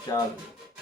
4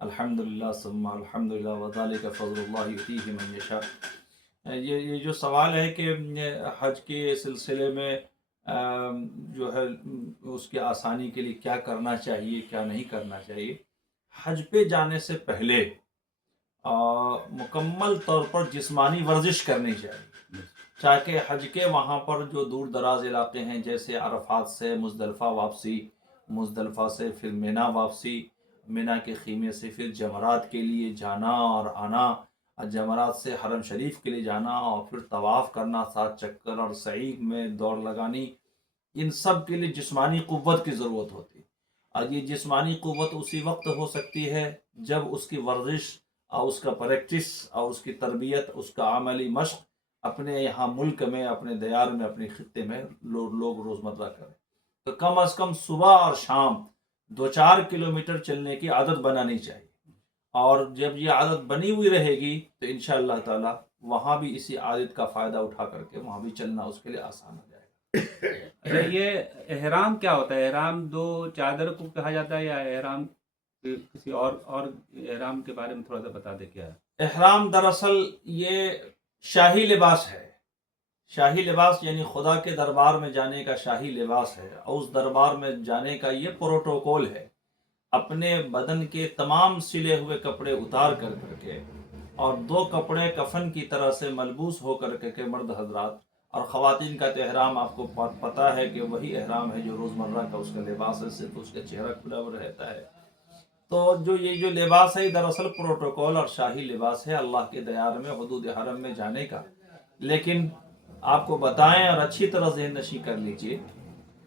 الحمدللہ ثم الحمدللہ وذالک فضل اللہ یؤتیہ من یشاء۔ یہ جو سوال ہے کہ حج کے سلسلے میں جو ہے اس کی آسانی کے لیے کیا کرنا چاہیے کیا نہیں کرنا چاہیے۔ حج پہ جانے سے پہلے مکمل طور پر جسمانی ورزش کرنی چاہیے، تاکہ حج کے وہاں پر جو دور دراز علاقے ہیں جیسے عرفات سے مزدلفہ واپسی، مزدلفہ سے پھر مینا واپسی، مینا کے خیمے سے پھر جمرات کے لیے جانا اور آنا، جمرات سے حرم شریف کے لیے جانا اور پھر طواف کرنا 7 چکر اور سعی میں دوڑ لگانی، ان سب کے لیے جسمانی قوت کی ضرورت ہوتی ہے۔ اور یہ جسمانی قوت اسی وقت ہو سکتی ہے جب اس کی ورزش اور اس کا پریکٹس اور اس کی تربیت، اس کا عملی مشق اپنے یہاں ملک میں، اپنے دیار میں، اپنے خطے میں لوگ روزمرہ کریں۔ تو کم از کم صبح اور شام 2-4 کلومیٹر چلنے کی عادت بنانی چاہیے، اور جب یہ عادت بنی ہوئی رہے گی تو انشاءاللہ تعالی وہاں بھی اسی عادت کا فائدہ اٹھا کر کے وہاں بھی چلنا اس کے لیے آسان ہو جائے گا۔ اچھا، یہ احرام کیا ہوتا ہے؟ احرام 2 چادر کو کہا جاتا ہے یا احرام کسی اور احرام کے بارے میں تھوڑا سا بتا دے کیا ہے؟ احرام دراصل یہ شاہی لباس ہے، شاہی لباس یعنی خدا کے دربار میں جانے کا شاہی لباس ہے، اور اس دربار میں جانے کا یہ پروٹوکول ہے۔ اپنے بدن کے تمام سلے ہوئے کپڑے اتار کر کے اور 2 کپڑے کفن کی طرح سے ملبوس ہو کر کے مرد حضرات، اور خواتین کا تو احرام آپ کو پتہ ہے کہ وہی احرام ہے جو روزمرہ کا اس کا لباس ہے، صرف اس کا چہرہ کھلا ہوا رہتا ہے۔ تو یہ جو لباس ہے دراصل پروٹوکول اور شاہی لباس ہے اللہ کے دیار میں حدود حرم میں جانے کا۔ لیکن آپ کو بتائیں اور اچھی طرح ذہن نشی کر لیجئے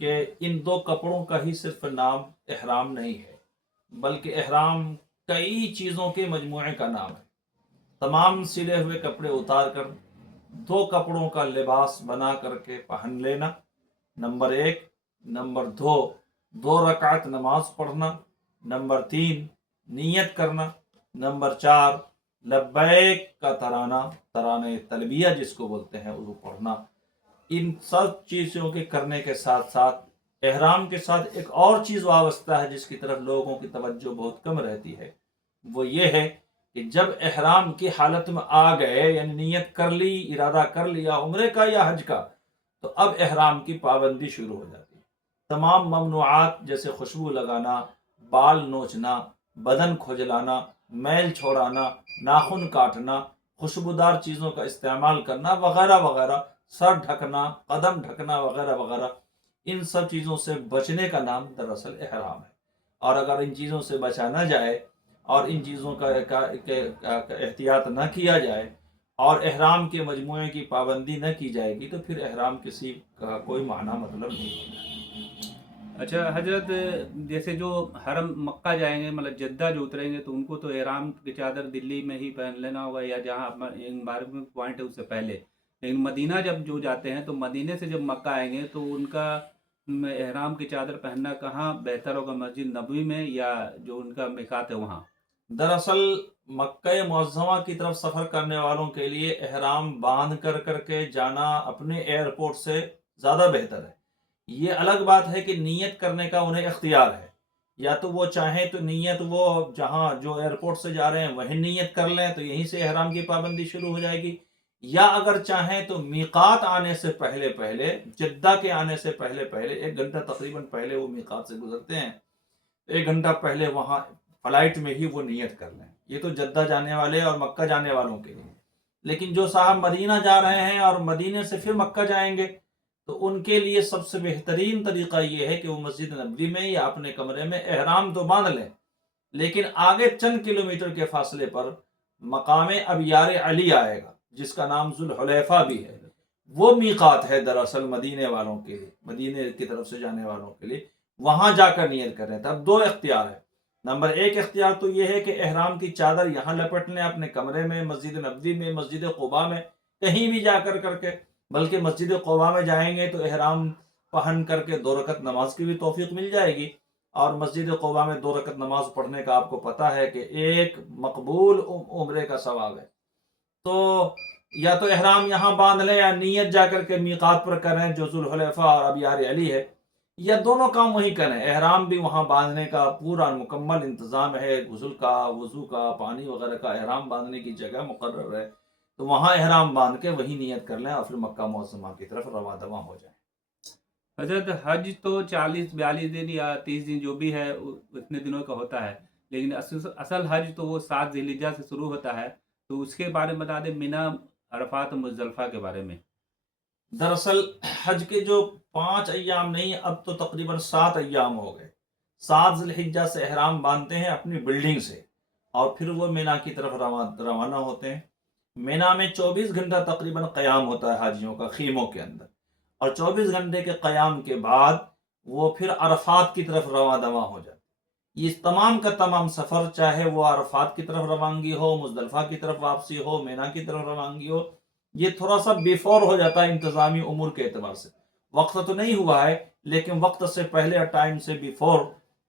کہ ان 2 کپڑوں کا ہی صرف نام احرام نہیں ہے، بلکہ احرام کئی چیزوں کے مجموعے کا نام ہے۔ تمام سلے ہوئے کپڑے اتار کر 2 کپڑوں کا لباس بنا کر کے پہن لینا، نمبر 1۔ نمبر 2 رکعت نماز پڑھنا، نمبر 3 نیت کرنا، نمبر 4 لبیک کا ترانہ تلبیہ جس کو بولتے ہیں وہ پڑھنا۔ ان سب چیزوں کے کرنے کے ساتھ ساتھ احرام کے ساتھ ایک اور چیز وابستہ ہے جس کی طرف لوگوں کی توجہ بہت کم رہتی ہے، وہ یہ ہے کہ جب احرام کی حالت میں آ گئے، یعنی نیت کر لی، ارادہ کر لیا عمرے کا یا حج کا، تو اب احرام کی پابندی شروع ہو جاتی ہے۔ تمام ممنوعات جیسے خوشبو لگانا، بال نوچنا، بدن کھجلانا، میل چھوڑانا، ناخن کاٹنا، خوشبودار چیزوں کا استعمال کرنا وغیرہ وغیرہ، سر ڈھکنا، قدم ڈھکنا وغیرہ وغیرہ، ان سب چیزوں سے بچنے کا نام دراصل احرام ہے۔ اور اگر ان چیزوں سے بچا نہ جائے اور ان چیزوں کا احتیاط نہ کیا جائے اور احرام کے مجموعے کی پابندی نہ کی جائے گی تو پھر احرام کسی کا کوئی معنی مطلب نہیں ہوگا۔ اچھا حضرت، جیسے جو حرم مکہ جائیں گے، مطلب جدہ جو اتریں گے، تو ان کو تو احرام کی چادر دلی میں ہی پہن لینا ہوگا یا جہاں امبارکمنٹ پوائنٹ ہے اس سے پہلے، لیکن مدینہ جب جو جاتے ہیں تو مدینے سے جب مکہ آئیں گے تو ان کا احرام کی چادر پہننا کہاں بہتر ہوگا، مسجد نبوی میں یا جو ان کا میقات ہے وہاں؟ دراصل مکہ معظمہ کی طرف سفر کرنے والوں کے لیے احرام باندھ کر کے جانا اپنے ایئرپورٹ سے زیادہ بہتر ہے۔ یہ الگ بات ہے کہ نیت کرنے کا انہیں اختیار ہے، یا تو وہ چاہیں تو نیت وہ جہاں جو ایئرپورٹ سے جا رہے ہیں وہیں نیت کر لیں تو یہیں سے احرام کی پابندی شروع ہو جائے گی، یا اگر چاہیں تو میقات آنے سے پہلے جدہ کے آنے سے پہلے 1 گھنٹہ تقریباً پہلے وہ میقات سے گزرتے ہیں، 1 گھنٹہ پہلے وہاں فلائٹ میں ہی وہ نیت کر لیں۔ یہ تو جدہ جانے والے اور مکہ جانے والوں کے لیے، لیکن جو صاحب مدینہ جا رہے ہیں اور مدینے سے پھر مکہ جائیں گے تو ان کے لیے سب سے بہترین طریقہ یہ ہے کہ وہ مسجد نبوی میں یا اپنے کمرے میں احرام تو باندھ لیں، لیکن آگے چند کلومیٹر کے فاصلے پر مقام ابیار علی آئے گا جس کا نام ذوالحلیفہ بھی ہے، وہ میقات ہے دراصل مدینے والوں کے لیے، مدینے کی طرف سے جانے والوں کے لیے، وہاں جا کر نیت کریں۔ تب 2 اختیار ہے۔ نمبر 1 اختیار تو یہ ہے کہ احرام کی چادر یہاں لپٹ لیں اپنے کمرے میں، مسجد نبوی میں، مسجد قباء میں، کہیں بھی جا کر کے، بلکہ مسجد قباء میں جائیں گے تو احرام پہن کر کے 2 رکعت نماز کی بھی توفیق مل جائے گی، اور مسجد قباء میں 2 رکعت نماز پڑھنے کا آپ کو پتہ ہے کہ ایک مقبول عمرے کا ثواب ہے۔ تو یا تو احرام یہاں باندھ لیں یا نیت جا کر کے میقات پر کریں جو ذوالحلیفہ اور ابیار علی ہے، یا دونوں کام وہیں کریں. احرام بھی وہاں باندھنے کا پورا مکمل انتظام ہے، غسل کا، وضو کا، پانی وغیرہ کا، احرام باندھنے کی جگہ مقرر ہے، تو وہاں احرام باندھ کے وہی نیت کر لیں اور پھر مکہ معظمہ کی طرف رواں دواں ہو جائیں. حضرت حج تو 40-42 دن یا 30 دن جو بھی ہے اتنے دنوں کا ہوتا ہے، لیکن اصل حج تو وہ 7 ذی الحجہ سے شروع ہوتا ہے، تو اس کے بارے میں بتا دیں، مینا، عرفات، مزدلفہ کے بارے میں. دراصل حج کے جو 5 ایام نہیں، اب تو تقریباً 7 ایام ہو گئے. 7 ذی الحجہ سے احرام باندھتے ہیں اپنی بلڈنگ سے، اور پھر وہ مینا کی طرف روانہ ہوتے ہیں. مینا میں 24 گھنٹہ تقریباً قیام ہوتا ہے حاجیوں کا خیموں کے اندر، اور 24 گھنٹے کے قیام کے بعد وہ پھر عرفات کی طرف رواں دواں ہو جاتے. یہ تمام کا تمام سفر، چاہے وہ عرفات کی طرف روانگی ہو، مزدلفہ کی طرف واپسی ہو، مینا کی طرف روانگی ہو، یہ تھوڑا سا بیفور ہو جاتا ہے انتظامی امور کے اعتبار سے. وقت تو نہیں ہوا ہے، لیکن وقت سے پہلے، ٹائم سے بیفور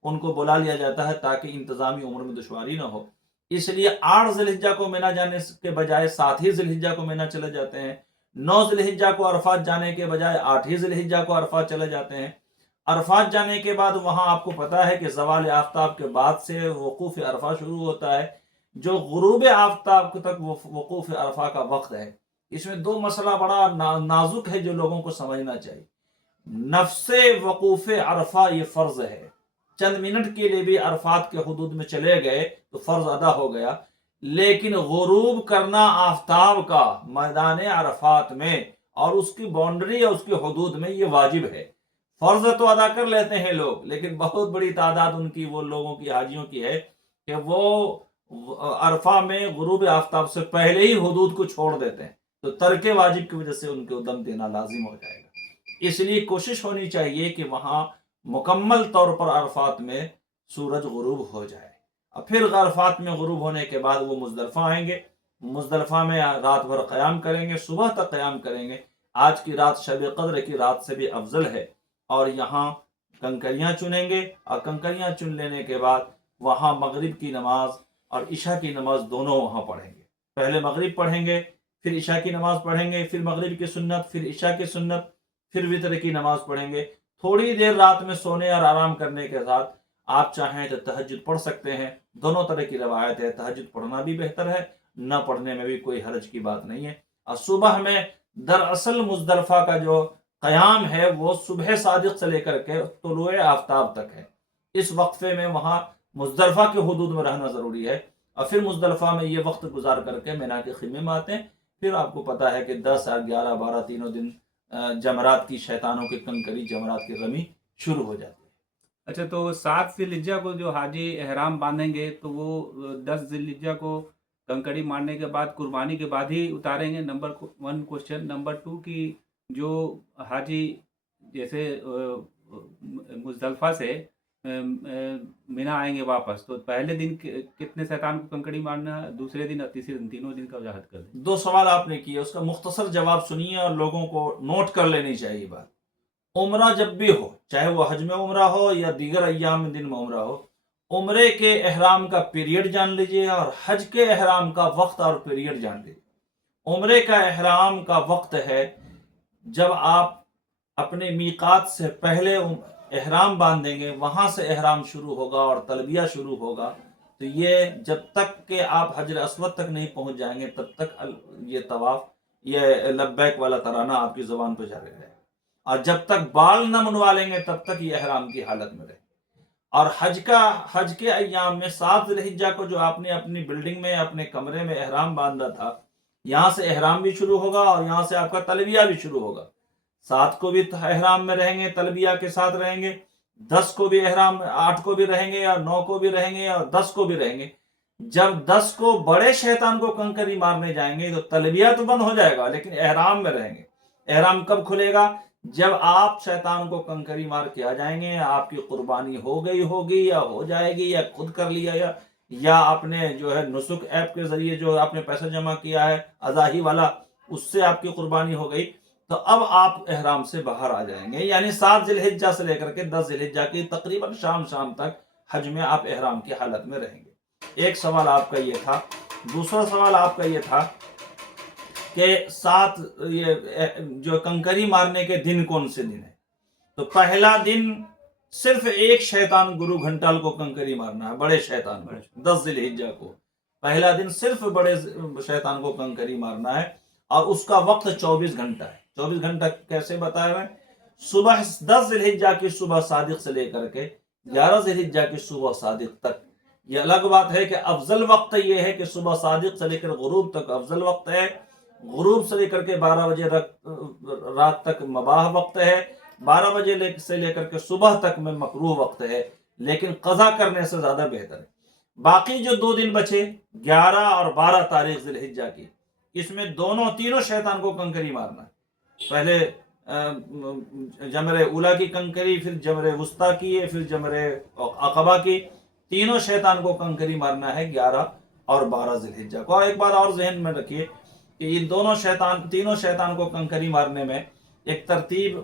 ان کو بلا لیا جاتا ہے تاکہ انتظامی امور میں دشواری نہ ہو. اس لیے 8 ذی الحجہ کو مینا جانے کے بجائے 7 ہی ذی الحجہ کو مینا چلے جاتے ہیں. 9 ذی الحجہ کو عرفات جانے کے بجائے 8 ہی ذی الحجہ کو عرفات چلے جاتے ہیں. عرفات جانے کے بعد وہاں آپ کو پتا ہے کہ زوال آفتاب کے بعد سے وقوف عرفہ شروع ہوتا ہے، جو غروب آفتاب تک وقوف عرفہ کا وقت ہے. اس میں 2 مسئلہ بڑا نازک ہے جو لوگوں کو سمجھنا چاہیے. نفس وقوف عرفہ یہ فرض ہے، چند منٹ کے لیے بھی عرفات کے حدود میں چلے گئے تو فرض ادا ہو گیا. لیکن غروب کرنا آفتاب کا میدان عرفات میں اور اس کی باؤنڈری اور اس کی حدود میں یہ واجب ہے. فرض تو ادا کر لیتے ہیں لوگ، لیکن بہت بڑی تعداد ان کی، وہ لوگوں کی، حاجیوں کی ہے کہ وہ عرفہ میں غروب آفتاب سے پہلے ہی حدود کو چھوڑ دیتے ہیں، تو ترک واجب کی وجہ سے ان کو دم دینا لازم ہو جائے گا. اس لیے کوشش ہونی چاہیے کہ وہاں مکمل طور پر عرفات میں سورج غروب ہو جائے. اور پھر عرفات میں غروب ہونے کے بعد وہ مزدلفہ آئیں گے. مزدلفہ میں رات بھر قیام کریں گے، صبح تک قیام کریں گے. آج کی رات شب قدر کی رات سے بھی افضل ہے. اور یہاں کنکریاں چنیں گے، اور کنکریاں چن لینے کے بعد وہاں مغرب کی نماز اور عشاء کی نماز دونوں وہاں پڑھیں گے. پہلے مغرب پڑھیں گے، پھر عشاء کی نماز پڑھیں گے، پھر مغرب کی سنت، پھر عشاء کی سنت، پھر وتر کی نماز پڑھیں گے. تھوڑی دیر رات میں سونے اور آرام کرنے کے ساتھ آپ چاہیں تو تہجد پڑھ سکتے ہیں. دونوں طرح کی روایت ہے، تہجد پڑھنا بھی بہتر ہے، نہ پڑھنے میں بھی کوئی حرج کی بات نہیں ہے. اور صبح میں دراصل مزدلفہ کا جو قیام ہے وہ صبح صادق سے لے کر کے طلوع آفتاب تک ہے. اس وقفے میں وہاں مزدلفہ کے حدود میں رہنا ضروری ہے، اور پھر مزدلفہ میں یہ وقت گزار کر کے مینا کے خیمے میں آتے ہیں. پھر آپ کو پتا ہے کہ 10 اور 11 12 تینوں دن جمرات کی، شیطانوں کی کنکری جمرات کی رمی شروع ہو جاتی ہے. اچھا، تو 7 ذی الحجہ کو جو حاجی احرام باندھیں گے تو وہ 10 ذی الحجہ کو کنکڑی مارنے کے بعد، قربانی کے بعد ہی اتاریں گے. Number 1 question. نمبر 2 کی جو حاجی جیسے مزدلفہ سے مینا آئیں گے واپس، تو پہلے دن کتنے شیطان کو کنکڑی مارنا ہے، دوسرے دن اور تیسرے دن، تینوں دن کا وضاحت کر دیں. 2 سوال آپ نے کیے، اس کا مختصر جواب سنیے اور لوگوں کو نوٹ کر لینی چاہیے بات. عمرہ جب بھی ہو، چاہے وہ حج میں عمرہ ہو یا دیگر ایام دن میں عمرہ ہو، عمرے کے احرام کا پیریڈ جان لیجئے اور حج کے احرام کا وقت اور پیریڈ جان لیجئے. عمرے کا احرام کا وقت ہے جب آپ اپنے میقات سے پہلے احرام باندھیں گے، وہاں سے احرام شروع ہوگا اور تلبیہ شروع ہوگا. تو یہ جب تک کہ آپ حجر اسود تک نہیں پہنچ جائیں گے تب تک یہ طواف، یہ لبیک والا ترانہ آپ کی زبان پہ جاری رہے گا، اور جب تک بال نہ منوا لیں گے تب تک یہ احرام کی حالت میں رہے. اور حج کے ایام میں 7 ذی الحجہ کو جو آپ نے اپنی بلڈنگ میں، اپنے کمرے میں احرام باندھا تھا، یہاں سے احرام بھی شروع ہوگا اور یہاں سے آپ کا تلبیہ بھی شروع ہوگا. 7 کو بھی احرام میں رہیں گے، تلبیہ کے ساتھ رہیں گے. 10 کو بھی احرام، 8 کو بھی رہیں گے اور 9 کو بھی رہیں گے اور 10 کو بھی رہیں گے. جب 10 کو بڑے شیطان کو کنکری مارنے جائیں گے تو تلبیہ تو بند ہو جائے گا، لیکن احرام میں رہیں گے. احرام کب کھلے گا؟ جب آپ شیطان کو کنکری مار کے آ جائیں گے. آپ کی قربانی ہو گئی ہوگی یا ہو جائے گی، یا خود کر لیا، یا آپ نے جو ہے نسک ایپ کے ذریعے جو آپ نے پیسہ جمع کیا ہے اضاحی والا، اس سے آپ کی قربانی ہو گئی. تو اب آپ احرام سے باہر آ جائیں گے. یعنی 7 ذی الحجہ سے لے کر کے 10 ذی الحجہ کی تقریباً شام تک حج میں آپ احرام کی حالت میں رہیں گے. ایک سوال آپ کا یہ تھا. دوسرا سوال آپ کا یہ تھا کہ 7 یہ جو کنکری مارنے کے دن کون سے دن ہے. تو پہلا دن صرف ایک شیطان گرو گھنٹال کو کنکری مارنا ہے، بڑے شیطان کو، 10 ذی الحجہ کو پہلا دن صرف بڑے شیطان کو کنکری مارنا ہے، اور اس کا وقت 24 گھنٹہ ہے۔ 24 گھنٹہ کیسے بتایا ہے؟ صبح 10 ذی الحجہ کی صبح صادق سے لے کر کے 11 ذی الحجہ کی صبح صادق تک۔ یہ الگ بات ہے کہ افضل وقت یہ ہے کہ صبح صادق سے لے کر غروب تک افضل وقت ہے، غروب سے لے کر کے 12 بجے رات تک مباح وقت ہے، 12 بجے سے لے کر کے صبح تک میں مکروہ وقت ہے، لیکن قضا کرنے سے زیادہ بہتر ہے۔ باقی جو 2 دن بچے 11 اور 12 تاریخ ذی الحجہ کی، اس میں تینوں شیطان کو کنکری مارنا ہے۔ پہلے جمر اولا کی کنکری، پھر جمر وسطیٰ کی، پھر جمر عقبہ کی، تینوں شیطان کو کنکری مارنا ہے 11 اور 12 ذی الحجہ کو۔ اور ایک بات اور ذہن میں رکھیے کہ ان تینوں شیطان کو کنکری مارنے میں ایک ترتیب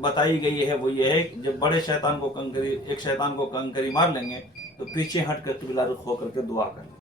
بتائی گئی ہے، وہ یہ ہے کہ جب بڑے شیطان کو ایک شیطان کو کنکری مار لیں گے تو پیچھے ہٹ کر قبلہ رخ ہو کر کے دعا کریں۔